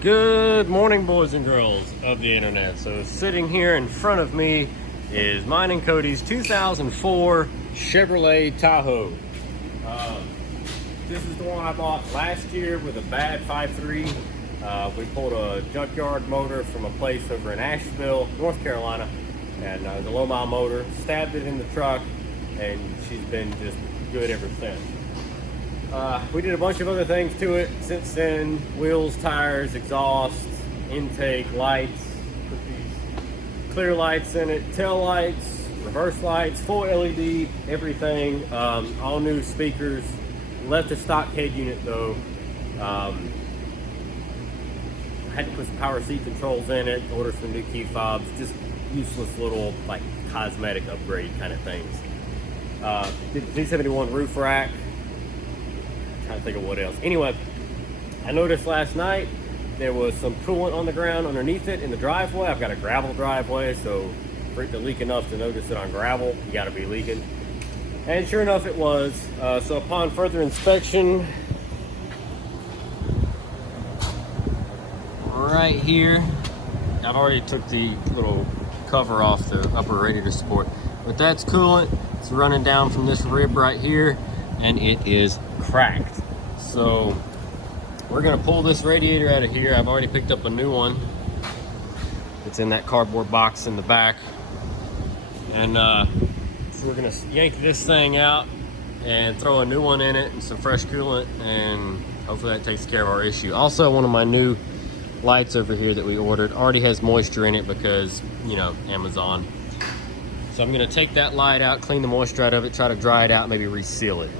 Good morning, boys and girls of the internet. So sitting here in front of me is mine and Cody's 2004 Chevrolet Tahoe. This is the one I bought last year with a bad 5.3. We pulled a junkyard motor from a place over in Asheville, North Carolina, and the low mile motor, stabbed it in the truck, and she's been just good ever since. We did a bunch of other things to it since then: wheels, tires, exhaust, intake, lights, put these clear lights in it, tail lights, reverse lights, full LED, everything, all new speakers. Left the stock head unit though. I had to put some power seat controls in it, order some new key fobs, just useless little like cosmetic upgrade kind of things. Did the T71 roof rack. Trying to think of what else. Anyway, I noticed last night there was some coolant on the ground underneath it in the driveway. I've got a gravel driveway, so for it to leak enough to notice it on gravel, you got to be leaking. And sure enough, it was. So upon further inspection, right here, I've already took the little cover off the upper radiator support, but that's coolant. It's running down from this rib right here, and it is cracked. So we're gonna pull this radiator out of here. I've already picked up a new one. It's in that cardboard box in the back, and so we're gonna yank this thing out and throw a new one in it and some fresh coolant, and hopefully that takes care of our issue. Also, one of my new lights over here that we ordered already has moisture in it because, you know, Amazon. So I'm gonna take that light out, clean the moisture out of it, try to dry it out, maybe reseal it.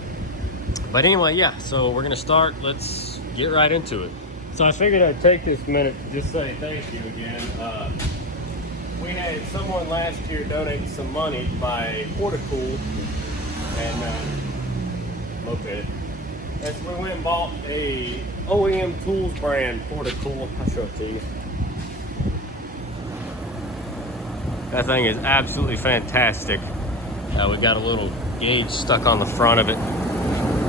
But anyway, yeah, so we're gonna start. Let's get right into it. So I figured I'd take this minute to just say thank you again. We had someone last year donate some money to buy Portacool and moped. And so we went and bought a OEM Tools brand Portacool. I'll show it to you. That thing is absolutely fantastic. We got a little gauge stuck on the front of it.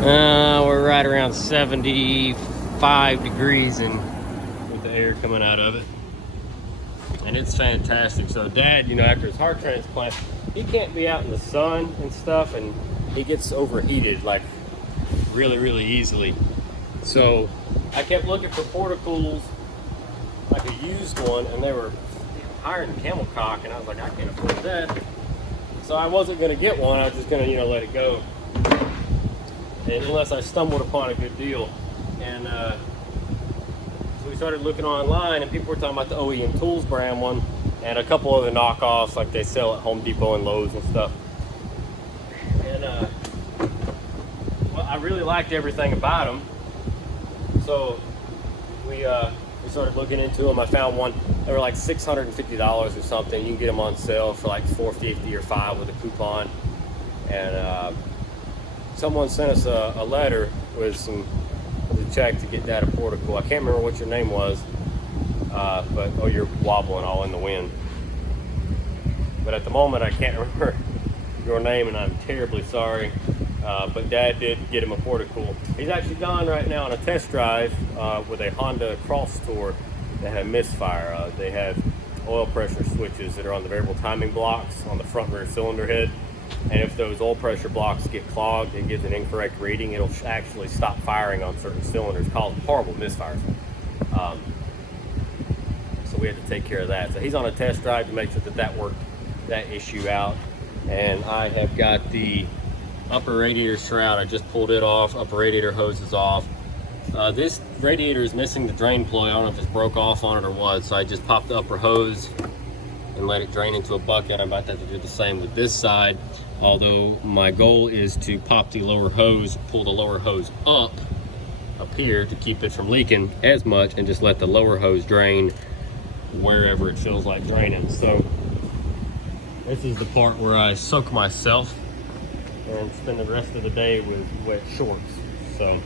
We're right around 75 degrees in with the air coming out of it. And it's fantastic. So Dad, you know, after his heart transplant, he can't be out in the sun and stuff, and he gets overheated like really easily. So I kept looking for Portacools, like a used one, and they were higher than Camel Cock, and I was like, I can't afford that. So I wasn't gonna get one. I was just gonna, you know, let it go, and unless I stumbled upon a good deal. And so we started looking online, and people were talking about the OEM Tools brand one and a couple other knockoffs like they sell at Home Depot and Lowe's and stuff. And well, I really liked everything about them, so we started looking into them. I found one. They were like $650 or something. You can get them on sale for like $450 or $5 with a coupon. And someone sent us a letter with a check to get that a Portacool. I can't remember what your name was, but oh, you're wobbling all in the wind. But at the moment, I can't remember your name, and I'm terribly sorry. But Dad did get him a Portacool. He's actually gone right now on a test drive with a Honda Cross Tour that had misfire. They have oil pressure switches that are on the variable timing blocks on the front rear cylinder head. And if those oil pressure blocks get clogged and gives an incorrect reading, it'll actually stop firing on certain cylinders, called horrible misfires. So we had to take care of that. So he's on a test drive to make sure that worked that issue out. And I have got the upper radiator shroud. I just pulled it off. Upper radiator hose is off. This radiator is missing the drain ploy. I don't know if it's broke off on it or what. So I just popped the upper hose and let it drain into a bucket. I'm about to have to do the same with this side, although my goal is to pop the lower hose, pull the lower hose up here to keep it from leaking as much, and just let the lower hose drain wherever it feels like draining. So this is the part where I soak myself and spend the rest of the day with wet shorts. So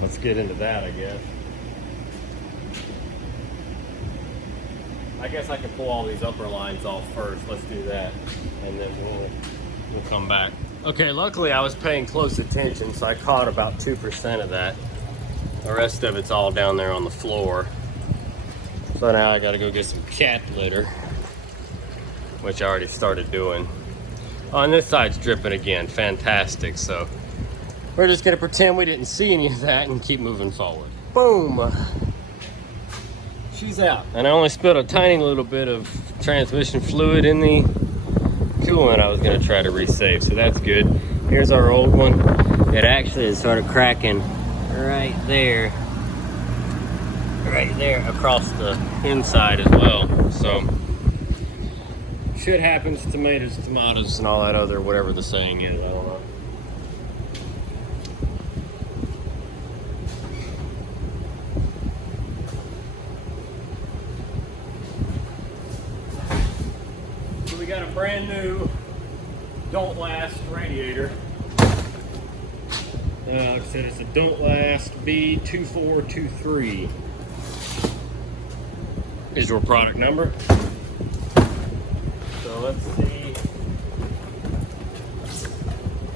let's get into that, I guess. I guess I can pull all these upper lines off first. Let's do that, and then we'll come back. Okay, luckily I was paying close attention, so I caught about 2% of that. The rest of it's all down there on the floor. So now I gotta go get some cat litter, which I already started doing. On this side's dripping again, fantastic. So we're just gonna pretend we didn't see any of that and keep moving forward. Boom, she's out. And I only spilled a tiny little bit of transmission fluid in the coolant I was gonna try to resave, so that's good. Here's our old one. It actually has started cracking right there across the inside as well. So shit happens, tomatoes and all that other whatever the saying is, I don't know. So we got a brand new Don't Last radiator. Like I said, it's a Don't Last B2423 is your product number. So let's see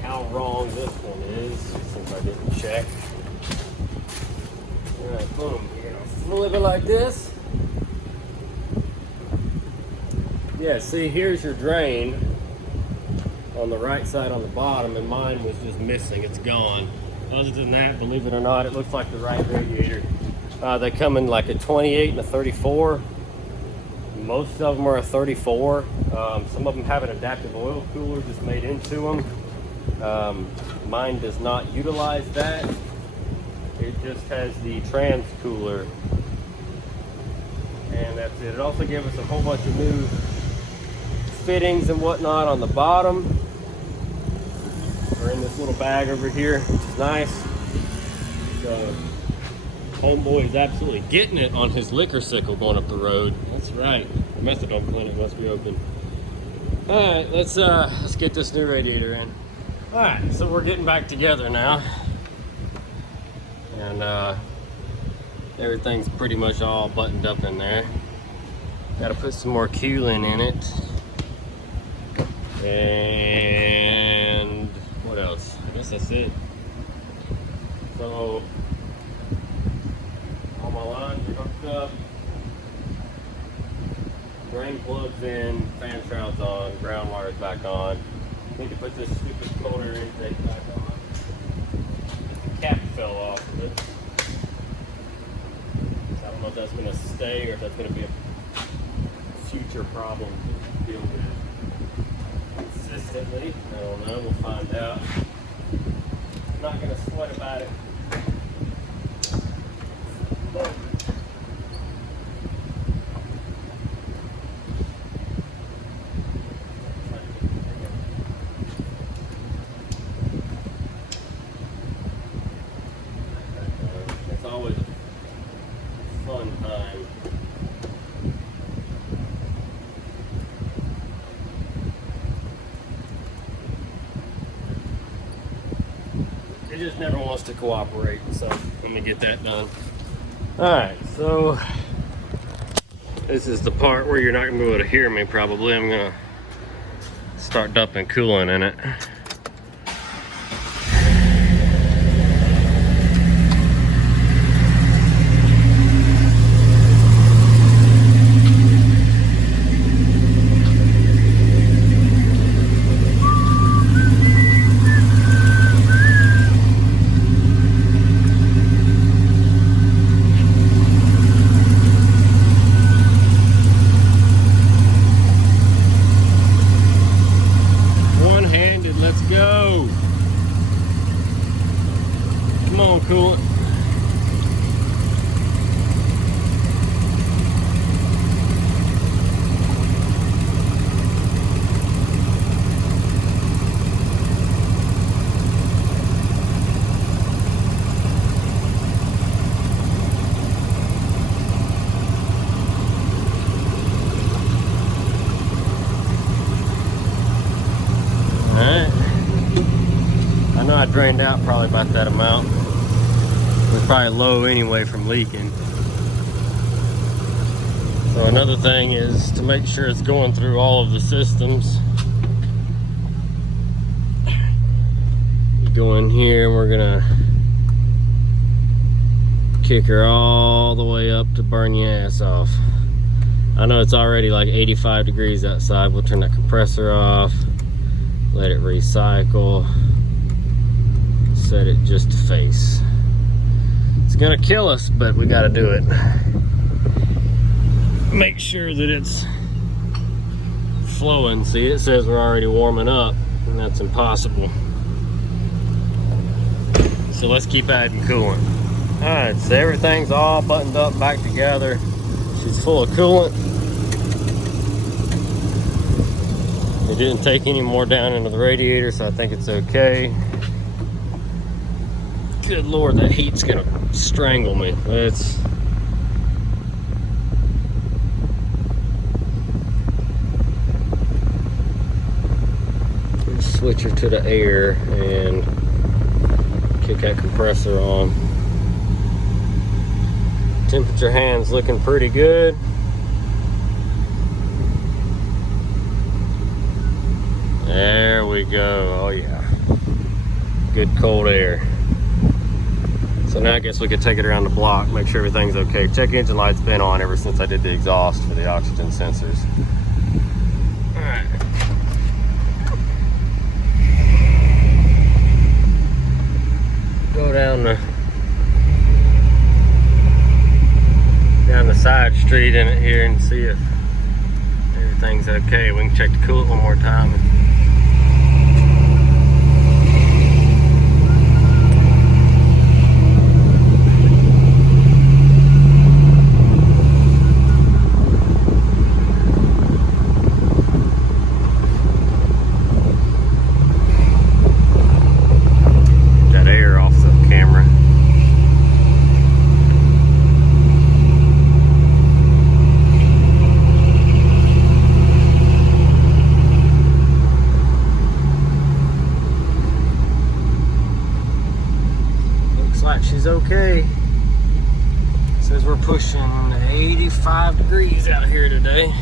how wrong this one is, since I didn't check. Alright, boom, you're gonna flip it like this. Yeah, see, here's your drain on the right side on the bottom, and mine was just missing, it's gone. Other than that, believe it or not, it looks like the right radiator. They come in like a 28 and a 34. Most of them are a 34. Some of them have an adaptive oil cooler just made into them. Mine does not utilize that. It just has the trans cooler, and that's it. It also gave us a whole bunch of new fittings and whatnot on the bottom. We're in this little bag over here, which is nice. So homeboy is absolutely getting it on his liquor sickle going up the road. That's right. The methadone clinic must be open. All right, let's get this new radiator in. All right, so we're getting back together now, and everything's pretty much all buttoned up in there. Got to put some more coolant in it, and what else? I guess that's it. So all my lines are hooked up. Drain plugs in, fan shroud's on, ground wire's back on. Need to put this stupid cold air intake back on. The cap fell off of it. So I don't know if that's going to stay or if that's going to be a future problem to deal with consistently. I don't know, we'll find out. I'm not going to sweat about it. It's always a fun time. It just never wants to cooperate, so let me get that done. Alright, so this is the part where you're not going to be able to hear me probably. I'm going to start dumping coolant in it. Let's go. Come on, coolant. I know I drained out probably about that amount. It was probably low anyway from leaking. So another thing is to make sure it's going through all of the systems. You go in here and we're gonna kick her all the way up to burn your ass off. I know it's already like 85 degrees outside. We'll turn that compressor off, let it recycle, set it just to face. It's gonna kill us, but we gotta do it. Make sure that it's flowing. See, it says we're already warming up, and that's impossible. So let's keep adding coolant. All right, so everything's all buttoned up back together. She's full of coolant. It didn't take any more down into the radiator, so I think it's okay. Good Lord, that heat's gonna strangle me. Let's switch her to the air and kick that compressor on. Temperature hand's looking pretty good. There we go. Oh yeah, good cold air. So now I guess we could take it around the block, make sure everything's okay. Check engine light's been on ever since I did the exhaust for the oxygen sensors. All right. Go down the side street in it here and see if everything's okay. We can check the coolant one more time. That air off the camera. Like she's okay. Says we're pushing 85 degrees out here today.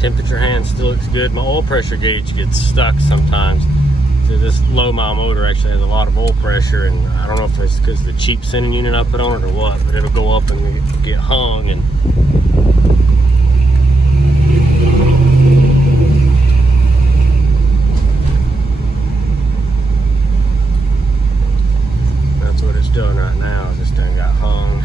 Temperature hand still looks good. My oil pressure gauge gets stuck sometimes. So this low mile motor actually has a lot of oil pressure, and I don't know if it's because of the cheap sending unit I put on it or what, but it'll go up and get hung, and that's what it's doing right now. This thing got hung.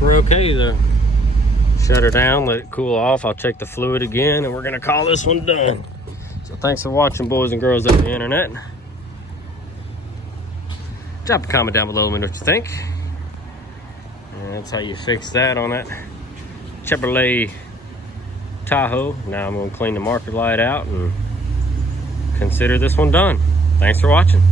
We're okay though. Shut her down, let it cool off. I'll check the fluid again, and we're gonna call this one done. So thanks for watching, boys and girls of the internet. Drop a comment down below, let me know what you think. And that's how you fix that on that Chevrolet Tahoe. Now I'm gonna clean the marker light out and consider this one done. Thanks for watching.